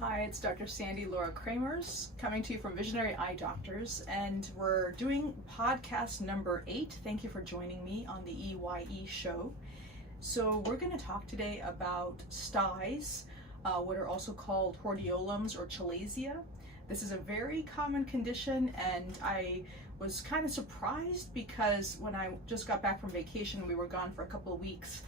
Hi, it's Dr. Sandy Laura Cremers coming to you from Visionary Eye Doctors, and we're doing podcast number 8. Thank you for joining me on the EYE show. So we're going to talk today about styes, what are also called hordeolums or chalasia. This is a very common condition, and I was kind of surprised because when I just got back from vacation, we were gone for a couple of weeks,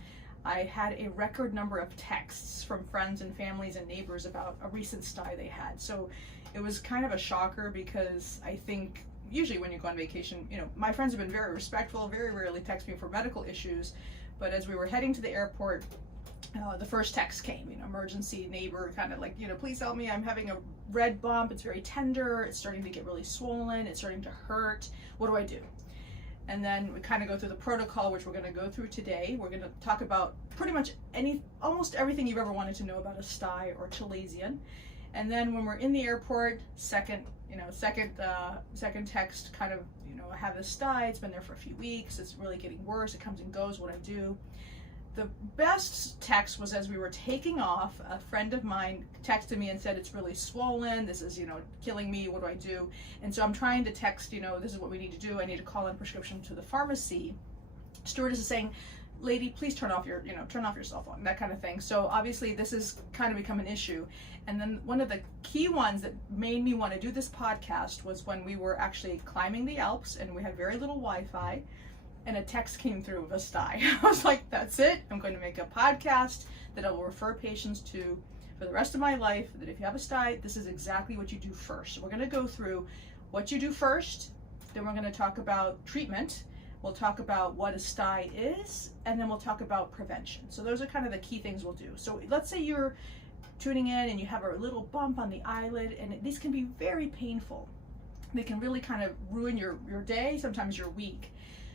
I had a record number of texts from friends and families and neighbors about a recent stye they had. So it was kind of a shocker because I think usually when you go on vacation, my friends have been very respectful, very rarely text me for medical issues. But as we were heading to the airport, the first text came, emergency neighbor, kind of like, please help me. I'm having a red bump. It's very tender. It's starting to get really swollen. It's starting to hurt. What do I do? And then we kind of go through the protocol, which we're going to go through today. We're going to talk about pretty much almost everything you've ever wanted to know about a stye or chalasian. And then when we're in the airport, second text, kind of, I have this stye. It's been there for a few weeks. It's really getting worse. It comes and goes. What I do. The best text was as we were taking off, a friend of mine texted me and said, it's really swollen. This is, killing me. What do I do? And so I'm trying to text, this is what we need to do. I need to call in prescription to the pharmacy. Stewardess is saying, lady, please turn off your cell phone, that kind of thing. So obviously this has kind of become an issue. And then one of the key ones that made me want to do this podcast was when we were actually climbing the Alps and we had very little Wi-Fi. And a text came through of a stye. I was like, that's it. I'm going to make a podcast that I will refer patients to for the rest of my life, that if you have a stye, this is exactly what you do first. So we're going to go through what you do first, then we're going to talk about treatment, we'll talk about what a stye is, and then we'll talk about prevention. So those are kind of the key things we'll do. So let's say you're tuning in and you have a little bump on the eyelid, and these can be very painful. They can really kind of ruin your day, sometimes your week.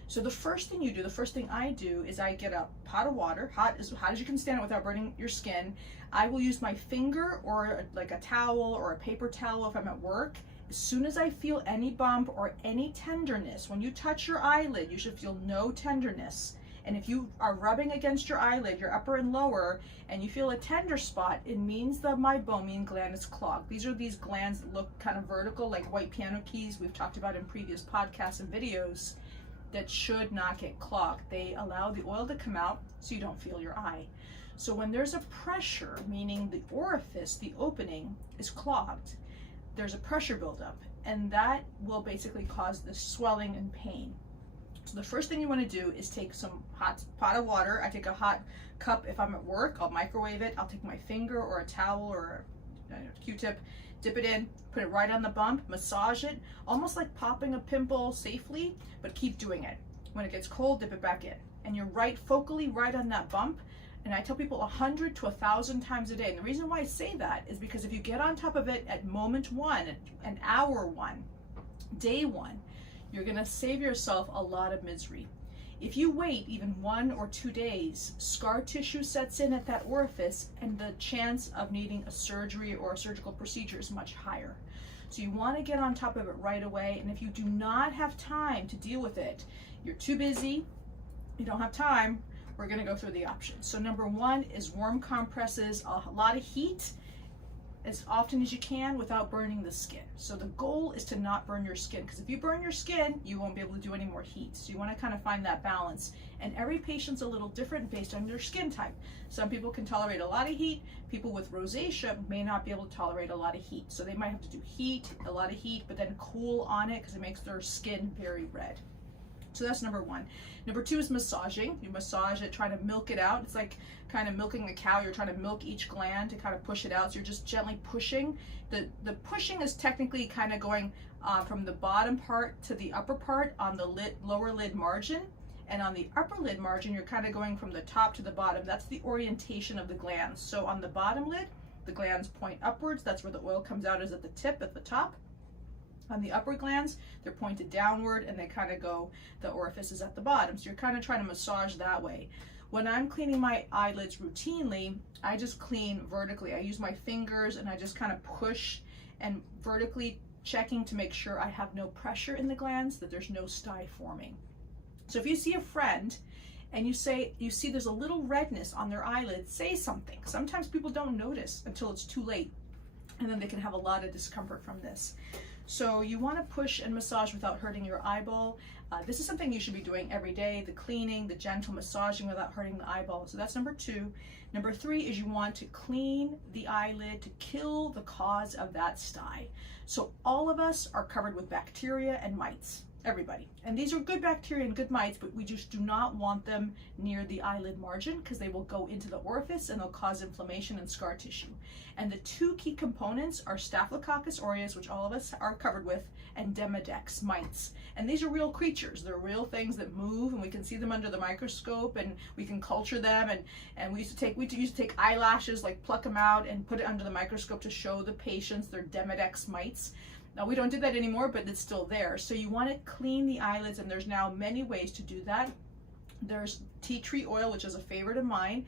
So the first thing you do, the first thing I do is I get a pot of water, hot as you can stand it without burning your skin. I will use my finger or like a towel or a paper towel if I'm at work. As soon as I feel any bump or any tenderness, when you touch your eyelid, you should feel no tenderness. And if you are rubbing against your eyelid, your upper and lower, and you feel a tender spot, it means the meibomian gland is clogged. These are these glands that look kind of vertical, like white piano keys we've talked about in previous podcasts and videos, that should not get clogged. They allow the oil to come out so you don't feel your eye. So when there's a pressure, meaning the orifice, the opening is clogged, there's a pressure buildup, and that will basically cause this swelling and pain. So the first thing you want to do is take some hot pot of water. I take a hot cup if I'm at work. I'll microwave it. I'll take my finger or a towel or a Q-tip, dip it in, put it right on the bump, massage it, almost like popping a pimple safely, but keep doing it. When it gets cold, dip it back in. And you're focally right on that bump. And I tell people 100 to 1,000 times a day. And the reason why I say that is because if you get on top of it at moment 1, an hour 1, day 1, you're gonna save yourself a lot of misery. If you wait even 1 or 2 days, scar tissue sets in at that orifice, and the chance of needing a surgery or a surgical procedure is much higher. So you want to get on top of it right away. And if you do not have time to deal with it, you're too busy, you don't have time, we're going to go through the options. So number 1 is warm compresses, a lot of heat, as often as you can without burning the skin. So the goal is to not burn your skin, because if you burn your skin, you won't be able to do any more heat. So you want to kind of find that balance. And every patient's a little different based on their skin type. Some people can tolerate a lot of heat. People with rosacea may not be able to tolerate a lot of heat. So they might have to do a lot of heat, but then cool on it because it makes their skin very red. So that's number 1. Number 2 is massaging. You massage it, try to milk it out. It's like kind of milking a cow. You're trying to milk each gland to kind of push it out. So you're just gently pushing. The pushing is technically kind of going from the bottom part to the upper part on the lower lid margin. And on the upper lid margin, you're kind of going from the top to the bottom. That's the orientation of the glands. So on the bottom lid, the glands point upwards. That's where the oil comes out, is at the tip, at the top. On the upper glands, they're pointed downward, and they kind of go, the orifice is at the bottom. So you're kind of trying to massage that way. When I'm cleaning my eyelids routinely, I just clean vertically. I use my fingers and I just kind of push and vertically checking to make sure I have no pressure in the glands, that there's no stye forming. So if you see a friend and you see there's a little redness on their eyelid, say something. Sometimes people don't notice until it's too late. and then they can have a lot of discomfort from this. So you want to push and massage without hurting your eyeball. This is something you should be doing every day, the cleaning, the gentle massaging without hurting the eyeball. So that's number 2. Number 3 is you want to clean the eyelid to kill the cause of that stye. So all of us are covered with bacteria and mites, everybody. And these are good bacteria and good mites, but we just do not want them near the eyelid margin because they will go into the orifice and they'll cause inflammation and scar tissue. And the 2 key components are Staphylococcus aureus, which all of us are covered with, and Demodex mites. And these are real creatures. They're real things that move, and we can see them under the microscope, and we can culture them. And we used to take eyelashes, like pluck them out and put it under the microscope to show the patients their Demodex mites. Now we don't do that anymore, but it's still there. So you want to clean the eyelids, and there's now many ways to do that. There's tea tree oil, which is a favorite of mine.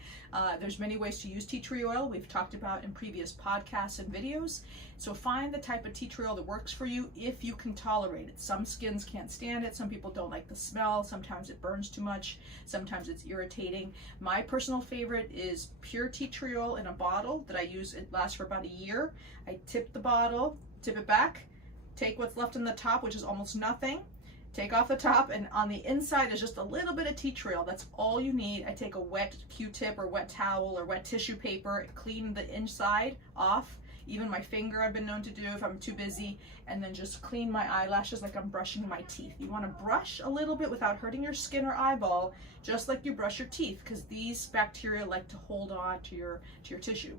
There's many ways to use tea tree oil we've talked about in previous podcasts and videos. So find the type of tea tree oil that works for you if you can tolerate it. Some skins can't stand it. Some people don't like the smell. Sometimes it burns too much. Sometimes it's irritating. My personal favorite is pure tea tree oil in a bottle that I use. It lasts for about a year. I tip the bottle, tip it back, take what's left in the top, which is almost nothing. Take off the top, and on the inside is just a little bit of tea tree oil. That's all you need. I take a wet Q-tip or wet towel or wet tissue paper, clean the inside off, even my finger I've been known to do if I'm too busy, and then just clean my eyelashes like I'm brushing my teeth. You want to brush a little bit without hurting your skin or eyeball, just like you brush your teeth, because these bacteria like to hold on to your tissue.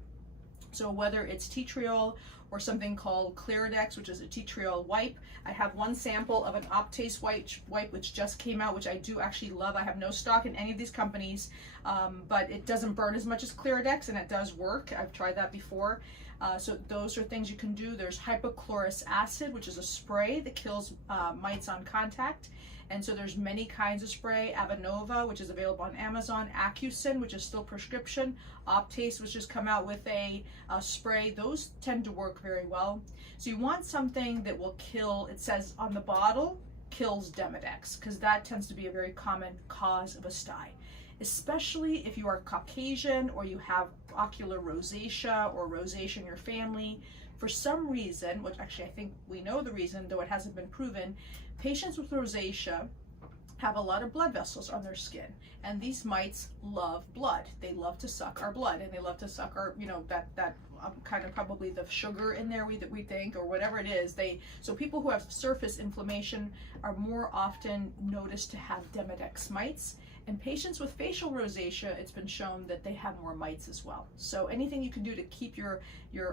So whether it's tea tree oil or something called Claridex, which is a tea tree oil wipe. I have one sample of an Optase wipe which just came out, which I do actually love. I have no stock in any of these companies, but it doesn't burn as much as Claridex, and it does work. I've tried that before. So those are things you can do. There's hypochlorous acid, which is a spray that kills mites on contact. And so there's many kinds of spray. Avenova, which is available on Amazon. Acusyn, which is still prescription. Optase, which has come out with a spray. Those tend to work very well. So you want something that will kill, it says on the bottle, kills Demodex, because that tends to be a very common cause of a stye. Especially if you are Caucasian or you have ocular rosacea or rosacea in your family. For some reason, which actually I think we know the reason, though it hasn't been proven, patients with rosacea have a lot of blood vessels on their skin, and these mites love blood. They love to suck our blood, and they love to suck our, that kind of probably the sugar in there that we think, or whatever it is. So people who have surface inflammation are more often noticed to have Demodex mites. And patients with facial rosacea, it's been shown that they have more mites as well. So anything you can do to keep your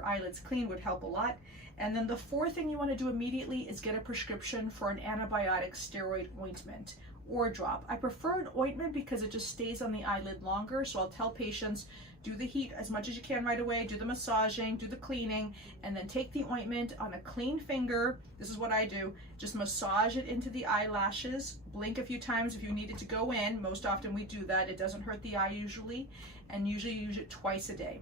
eyelids clean would help a lot. And then the 4th thing you want to do immediately is get a prescription for an antibiotic steroid ointment or drop. I prefer an ointment because it just stays on the eyelid longer. So I'll tell patients, do the heat as much as you can right away, do the massaging, do the cleaning, and then take the ointment on a clean finger. This is what I do. Just massage it into the eyelashes, blink a few times if you need it to go in. Most often we do that. It doesn't hurt the eye usually, and usually you use it twice a day.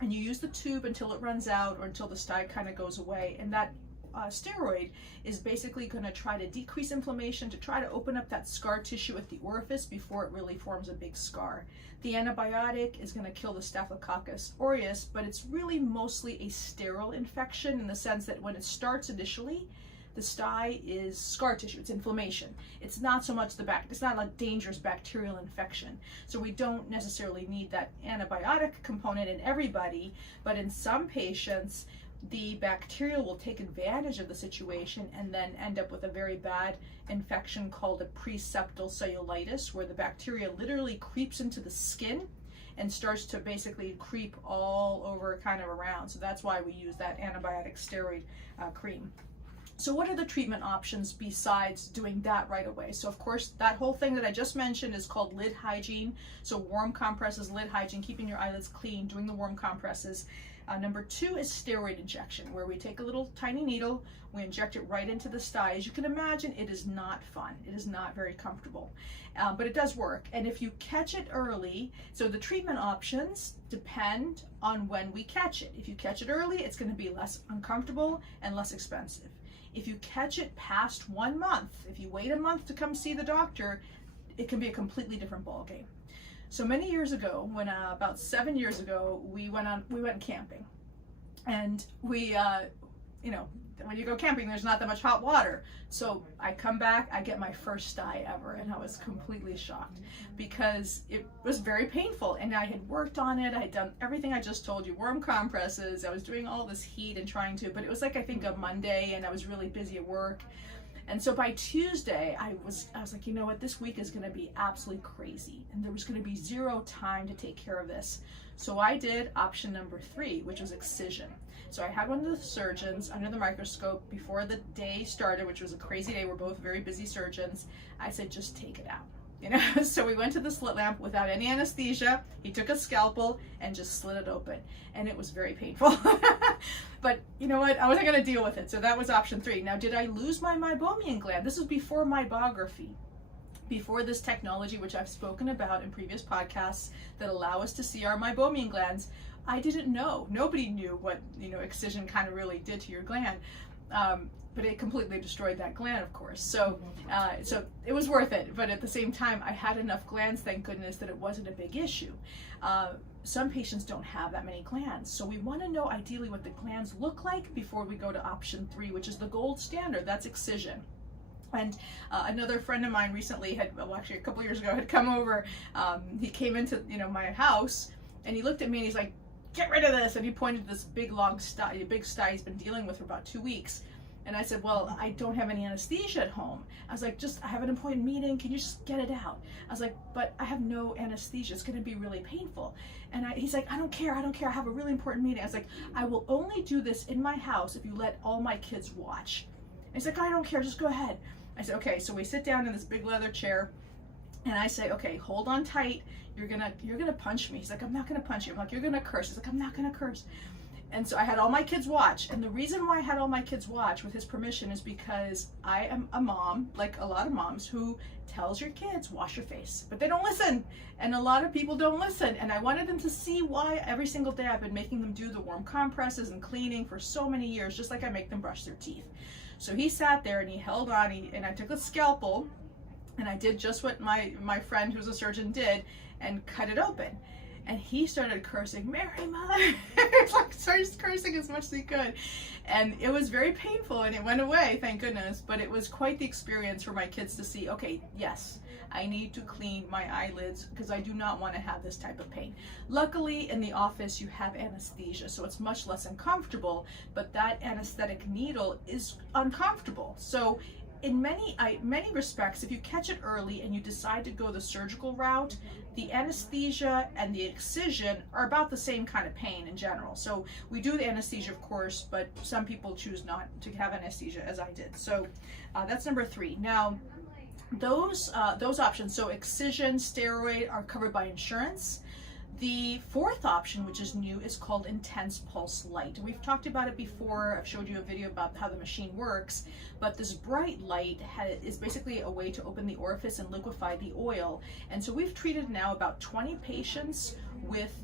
And you use the tube until it runs out or until the stye kind of goes away. And that steroid is basically going to try to decrease inflammation, to try to open up that scar tissue at the orifice before it really forms a big scar. The antibiotic is going to kill the Staphylococcus aureus, but it's really mostly a sterile infection in the sense that when it starts initially, the stye is scar tissue, it's inflammation. It's not so much it's not a dangerous bacterial infection. So we don't necessarily need that antibiotic component in everybody, but in some patients, the bacteria will take advantage of the situation and then end up with a very bad infection called a preseptal cellulitis, where the bacteria literally creeps into the skin and starts to basically creep all over kind of around. So that's why we use that antibiotic steroid cream. So what are the treatment options besides doing that right away? So of course, that whole thing that I just mentioned is called lid hygiene. So warm compresses, lid hygiene, keeping your eyelids clean, doing the warm compresses. Number 2 is steroid injection, where we take a little tiny needle, we inject it right into the stye. As you can imagine, it is not fun. It is not very comfortable, but it does work. And if you catch it early, so the treatment options depend on when we catch it. If you catch it early, it's going to be less uncomfortable and less expensive. If you catch it past 1 month, if you wait a month to come see the doctor, it can be a completely different ballgame. So many years ago, when about 7 years ago, we went camping, And we, you know, when you go camping, there's not that much hot water. So I come back, I get my first Stye ever, and I was completely shocked because it was very painful. And I had worked on it. I had done everything I just told you, warm compresses. I was doing all this heat and trying to, but it was like, I think, a Monday, and I was really busy at work. And so by Tuesday, I was like, you know what, this week is gonna be absolutely crazy. And there was gonna be zero time to take care of this. So I did option number 3, which was excision. So I had one of the surgeons under the microscope before the day started, which was a crazy day. We're both very busy surgeons. I said, just take it out. You know, so we went to the slit lamp without any anesthesia. He took a scalpel and just slit it open, and it was very painful. But you know what? I wasn't going to deal with it. So that was option 3. Now, did I lose my meibomian gland? This was before meibography, before this technology, which I've spoken about in previous podcasts, that allow us to see our meibomian glands. I didn't know. Nobody knew what, you know, excision kind of really did to your gland. But it completely destroyed that gland, of course. So, so it was worth it. But at the same time, I had enough glands, thank goodness, that it wasn't a big issue. Some patients don't have that many glands. So we want to know ideally what the glands look like before we go to option 3, which is the gold standard. That's excision. And another friend of mine recently had, well, actually a couple years ago, had come over. He came into, you know, my house, and he looked at me and he's like, get rid of this. And he pointed to this big long Stye, a big Stye he's been dealing with for about 2 weeks. And I said, well, I don't have any anesthesia at home. I was like, I have an important meeting. Can you just get it out? I was like, but I have no anesthesia. It's going to be really painful. And he's like, I don't care. I have a really important meeting. I was like, I will only do this in my house if you let all my kids watch. And he's like, I don't care. Just go ahead. I said, okay. So we sit down in this big leather chair, and I say, okay, hold on tight. You're gonna punch me. He's like, I'm not gonna punch you. I'm like, you're gonna curse. He's like, I'm not gonna curse. And so I had all my kids watch. And the reason why I had all my kids watch with his permission is because I am a mom, like a lot of moms, who tells your kids, wash your face. But they don't listen. And a lot of people don't listen. And I wanted them to see why every single day I've been making them do the warm compresses and cleaning for so many years, just like I make them brush their teeth. So he sat there and he held on, and I took a scalpel, and I did just what my friend who's a surgeon did, and cut it open. And he started cursing, Mary Mother. Like, started cursing as much as he could. And it was very painful, and it went away, thank goodness. But it was quite the experience for my kids to see, okay, yes, I need to clean my eyelids because I do not want to have this type of pain. Luckily, in the office, you have anesthesia, so it's much less uncomfortable, but that anesthetic needle is uncomfortable. So in many respects, if you catch it early and you decide to go the surgical route, the anesthesia and the excision are about the same kind of pain in general. So we do the anesthesia, of course, but some people choose not to have anesthesia, as I did. So that's number 3. Now, those options, so excision, steroid, are covered by insurance. The 4th option, which is new, is called intense pulse light. We've talked about it before. I've showed you a video about how the machine works, but this bright light is basically a way to open the orifice and liquefy the oil. And so we've treated now about 20 patients with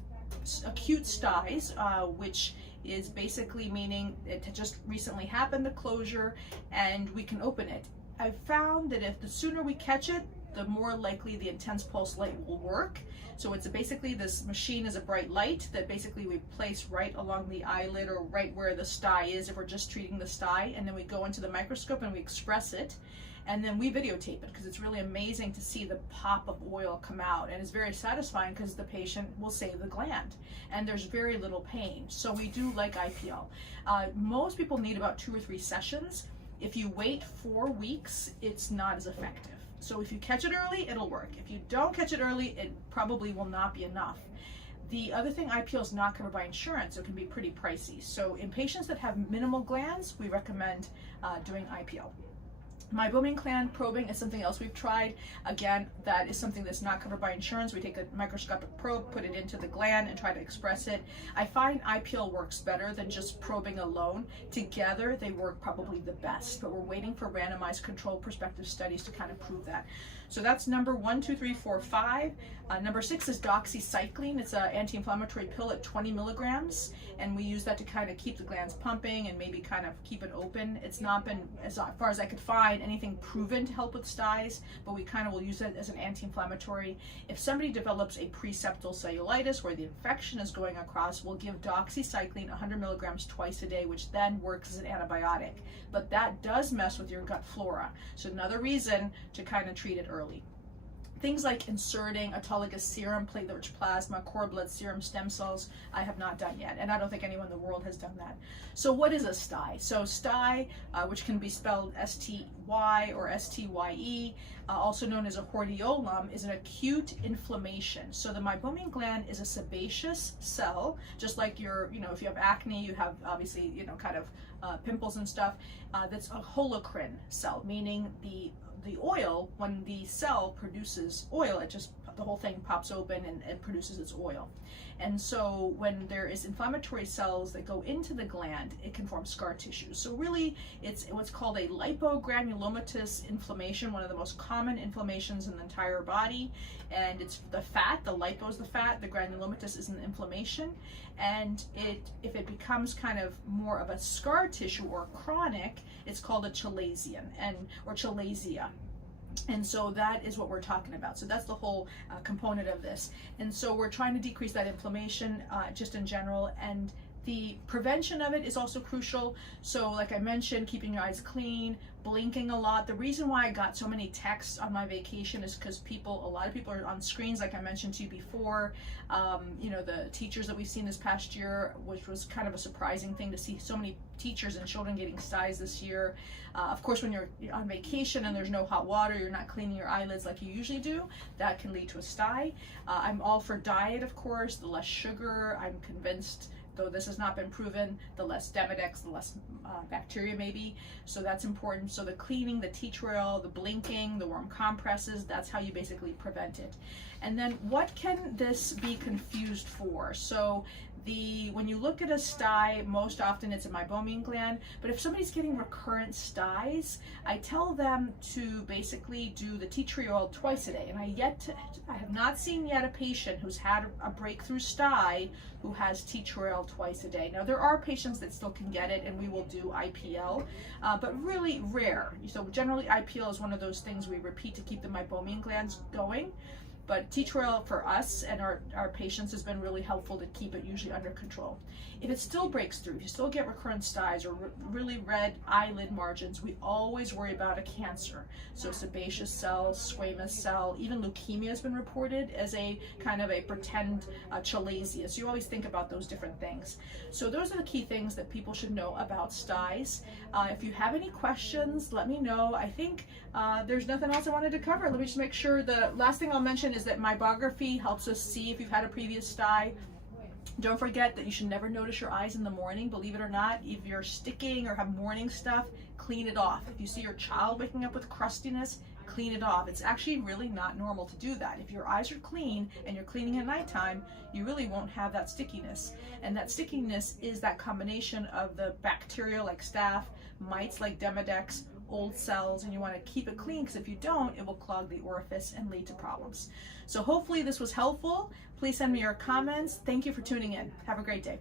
acute Styes, which is basically meaning it just recently happened, the closure, and we can open it. I've found that if the sooner we catch it, the more likely the intense pulse light will work. So it's basically, this machine is a bright light that basically we place right along the eyelid, or right where the Stye is if we're just treating the Stye, and then we go into the microscope and we express it, and then we videotape it, because it's really amazing to see the pop of oil come out, and it's very satisfying because the patient will save the gland and there's very little pain. So we do like IPL. Most people need about 2 or 3 sessions. If you wait 4 weeks, it's not as effective. So if you catch it early, it'll work. If you don't catch it early, it probably will not be enough. The other thing, IPL is not covered by insurance, so it can be pretty pricey. So in patients that have minimal glands, we recommend doing IPL. Meibomian gland probing is something else we've tried. Again, that is something that's not covered by insurance. We take a microscopic probe, put it into the gland, and try to express it. I find IPL works better than just probing alone. Together, they work probably the best, but we're waiting for randomized controlled prospective studies to kind of prove that. So that's number 1, 2, 3, 4, 5. Number 6 is doxycycline. It's an anti-inflammatory pill at 20 milligrams, and we use that to kind of keep the glands pumping and maybe kind of keep it open. It's not been, as far as I could find, anything proven to help with styes, but we kind of will use it as an anti-inflammatory. If somebody develops a preseptal cellulitis where the infection is going across, we'll give doxycycline 100 milligrams twice a day, which then works as an antibiotic. But that does mess with your gut flora. So another reason to kind of treat it early. Things like inserting autologous serum, platelet-rich plasma, cord blood serum, stem cells, I have not done yet, and I don't think anyone in the world has done that. So what is a Stye? So Stye, which can be spelled S-T-Y or S-T-Y-E, also known as a hordeolum, is an acute inflammation. So the meibomian gland is a sebaceous cell, just like your, if you have acne, you have obviously, kind of pimples and stuff. That's a holocrine cell, meaning the oil, when the cell produces oil, the whole thing pops open and produces its oil. And so when there is inflammatory cells that go into the gland, it can form scar tissue. So really, it's what's called a lipogranulomatous inflammation, one of the most common inflammations in the entire body. And it's the fat, the lipo is the fat, the granulomatous is an inflammation. And if it becomes kind of more of a scar tissue or chronic, it's called a chalazion or chalasia. And so that is what we're talking about. So that's the whole component of this. And so we're trying to decrease that inflammation just in general. And the prevention of it is also crucial. So like I mentioned, keeping your eyes clean, blinking a lot. The reason why I got so many texts on my vacation is because a lot of people are on screens, like I mentioned to you before. The teachers that we've seen this past year, which was kind of a surprising thing to see so many teachers and children getting styes this year. Of course, when you're on vacation and there's no hot water, you're not cleaning your eyelids like you usually do, that can lead to a stye. I'm all for diet, of course, the less sugar. I'm convinced, though this has not been proven, the less Demodex, the less bacteria maybe. So that's important. So the cleaning, the tea trowel, the blinking, the warm compresses, that's how you basically prevent it. And then what can this be confused for? So when you look at a stye, most often it's a meibomian gland, but if somebody's getting recurrent styes, I tell them to basically do the tea tree oil twice a day. And I have not seen yet a patient who's had a breakthrough stye who has tea tree oil twice a day. Now there are patients that still can get it, and we will do IPL, but really rare. So generally IPL is one of those things we repeat to keep the meibomian glands going. But tea tree oil for us and our patients has been really helpful to keep it usually under control. If it still breaks through, if you still get recurrent styes or really red eyelid margins, we always worry about a cancer. So sebaceous cells, squamous cell, even leukemia has been reported as a kind of a pretend chalasia. So you always think about those different things. So those are the key things that people should know about styes. If you have any questions, let me know. I think there's nothing else I wanted to cover. Let me just make sure. The last thing I'll mention is that meibography helps us see if you've had a previous stye. Don't forget that you should never notice your eyes in the morning. Believe it or not, if you're sticking or have morning stuff, clean it off. If you see your child waking up with crustiness, clean it off. It's actually really not normal to do that. If your eyes are clean and you're cleaning at nighttime, you really won't have that stickiness. And that stickiness is that combination of the bacteria like staph, mites like Demodex, old cells, and you want to keep it clean, because if you don't, it will clog the orifice and lead to problems. So hopefully this was helpful. Please send me your comments. Thank you for tuning in. Have a great day.